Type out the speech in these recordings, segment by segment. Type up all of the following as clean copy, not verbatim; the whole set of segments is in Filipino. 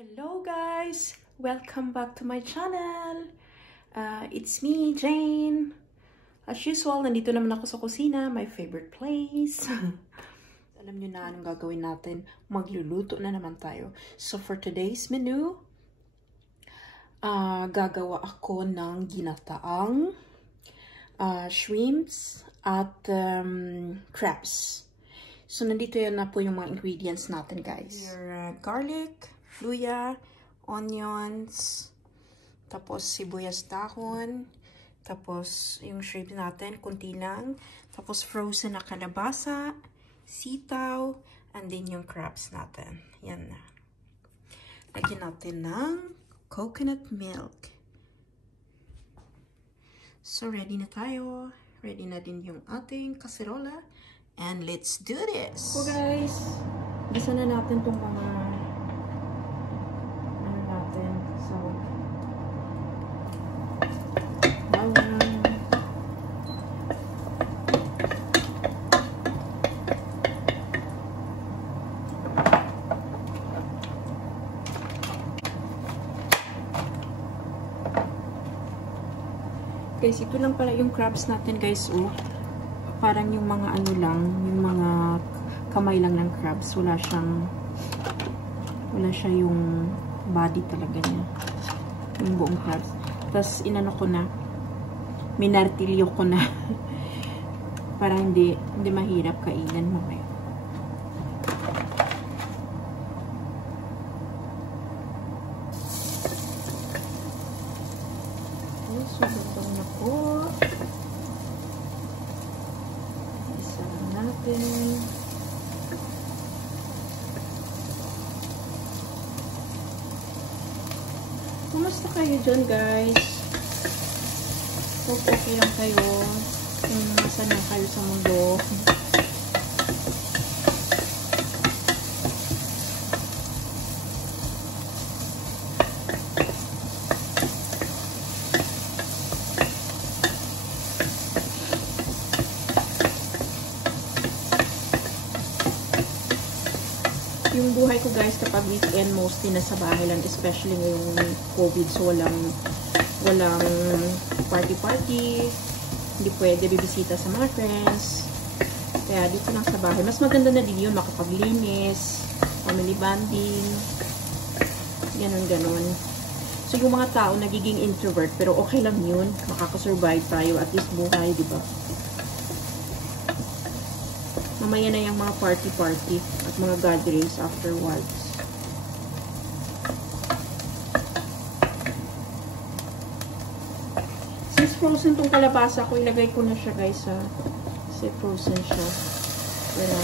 Hello guys! Welcome back to my channel! It's me, Jane. As usual, nandito naman ako sa kusina, my favorite place. Alam nyo na anong gagawin natin. Magluluto na naman tayo. So for today's menu, gagawa ako ng ginataang shrimps at crabs. So nandito yan na po yung mga ingredients natin, guys. Your garlic, luya, onions, tapos sibuyas dahon, tapos yung shrimp natin, kunti lang, tapos frozen na kalabasa, sitaw, and then yung crabs natin. Yan na. Lagyan natin ng coconut milk. So ready na tayo. Ready na din yung ating kaserola. And let's do this! So guys, gisa na natin itong mga guys, ito lang pala yung crabs natin, guys. Oh, parang yung mga ano lang, yung mga kamay lang ng crabs. Wala siya yung body talaga niya. Yung buong crabs. Tapos, inano ko na, minartilyo ko na. para hindi mahirap kainan mamaya. So, lutong na po. Isa lang natin. Kumusta kayo dyan, guys? Hope okay lang kayo. Kung nasan na kayo sa mundo. Yung buhay ko, guys, kapag weekend, mostly nasa bahay lang, especially ngayong COVID, so walang party-party, hindi pwede bibisita sa mga friends, kaya dito lang sa bahay. Mas maganda na din yun, makapaglinis, family bonding, ganon. So yung mga tao nagiging introvert, pero okay lang yun, makakasurvive tayo, at least buhay, diba? Mamaya na yung mga party-party at mga gatherings afterwards. Since frozen tong kalabasa ko, ilagay ko na siya, guys, ha. Kasi frozen siya. Pero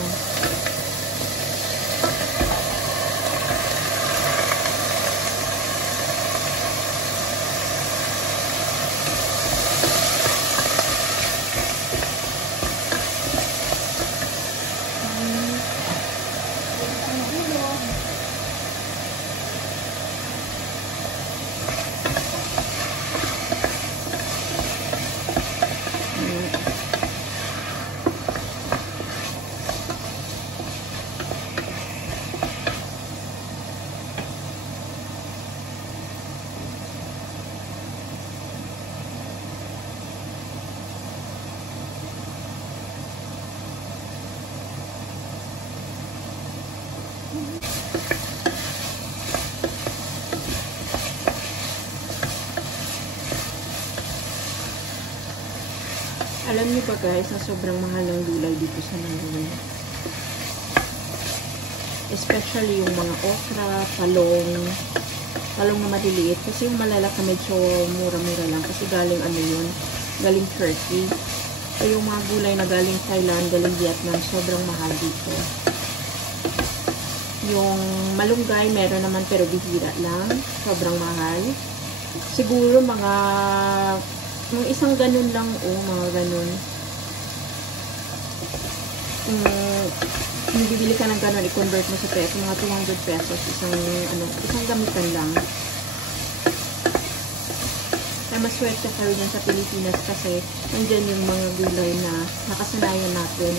alam niyo ba, guys, na sobrang mahal ng gulay dito sa Manila. Especially yung mga okra, talong na maliliit. Kasi yung malalaki medyo mura-mura lang. Kasi galing ano yun, galing Turkey. So yung mga gulay na galing Thailand, galing Vietnam, sobrang mahal dito. Yung malunggay, meron naman pero bihira lang. Sobrang mahal. Siguro mga isang ganun lang, mga ganun. Kung bibili ka ng ganun, i-convert mo sa peso, mga 200 pesos, isang gamitan lang. Kaya maswerte kayo dyan sa Pilipinas kasi nandyan yung mga gulay na nakasanayan natin.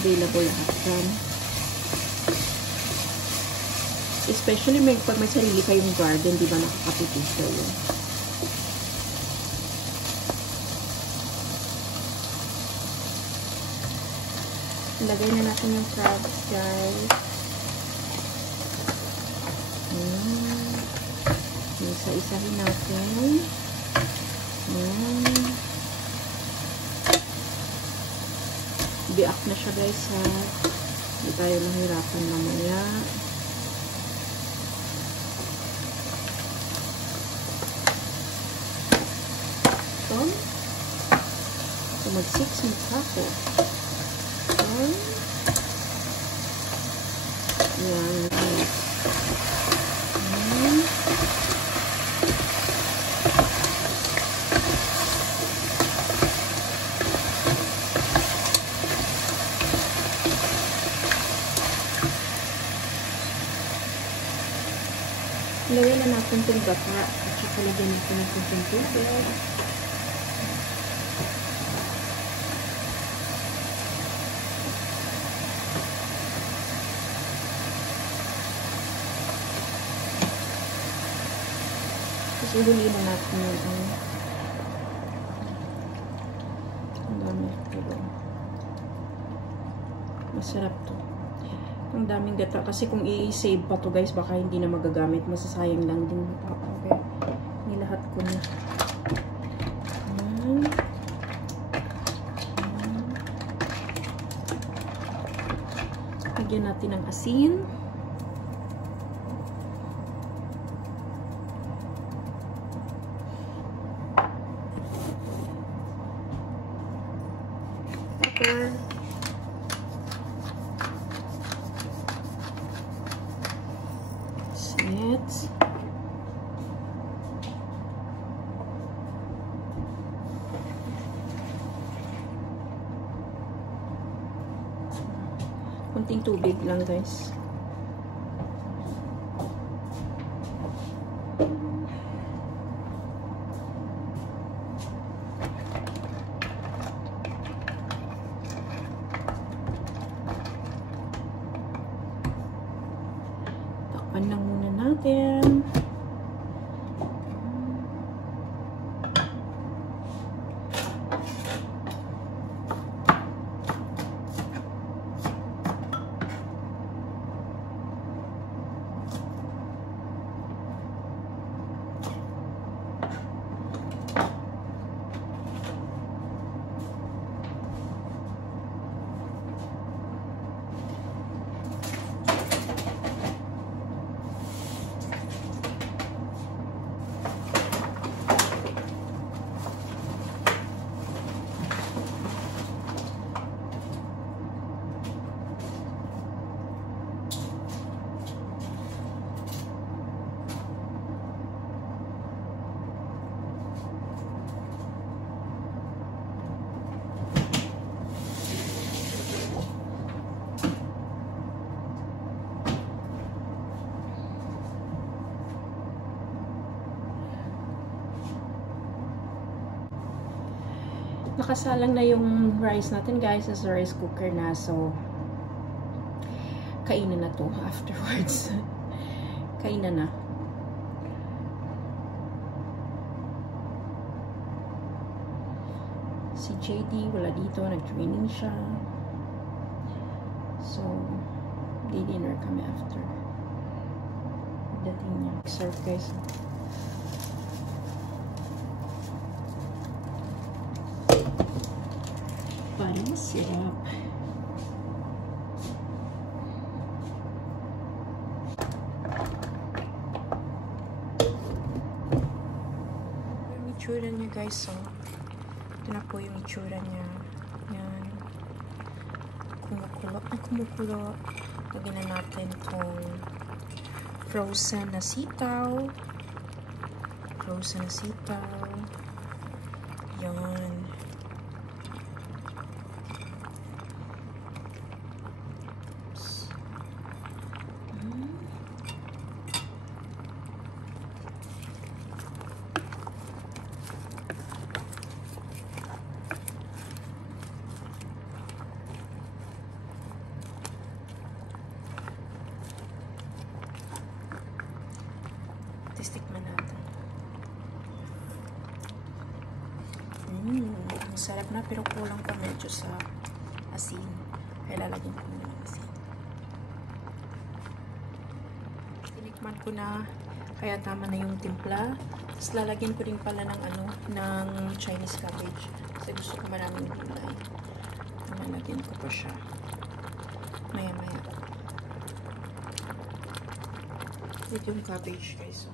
Available lahat dyan. Especially pag may sarili kayong garden, di ba, nakakatipid kayo. Ilagay na natin yung crabs, guys. Isa-isahin natin. Biak na siya, guys, ha. Hindi tayo mahirapan mamaya. So, mag-6 minutes ako. Yan. Lagyan na natin itong gata at saka lagyan natin ng tubig. Tapos ihuli na natin yung ang dami. Masarap to. Ang daming gata. Kasi kung i-save pa to, guys, baka hindi na magagamit. Masasayang lang din. Okay. Nilahat ko na. Lagyan natin ng asin. Pepper. Kunting tubig lang, guys. Takpan lang muna natin. Nakasalang na yung rice natin, guys, sa rice cooker na. So, kainin na to afterwards. Kainan na. Si JD, wala dito. Nag-training siya. So, di-dinner kami after. Dating niya. Serve, guys. Parang masarap. Yung itsura niya, guys, so ito na po yung itsura niya. Yan. Kumukulo. Ay, kumukulo. Lagyan na natin itong frozen na sitaw. Frozen na sitaw. Yan. Tikman natin. Ang sarap na, pero kulang pa medyo sa asin. Kaya lalagyan ko na ng asin. Tinikman ko na, kaya tama na yung timpla. Tapos lalagyan ko rin pala ng ng Chinese cabbage. Kasi gusto ko maraming gulay. Lalagyan ko pa siya. Maya-maya. Ito yung cabbage, guys.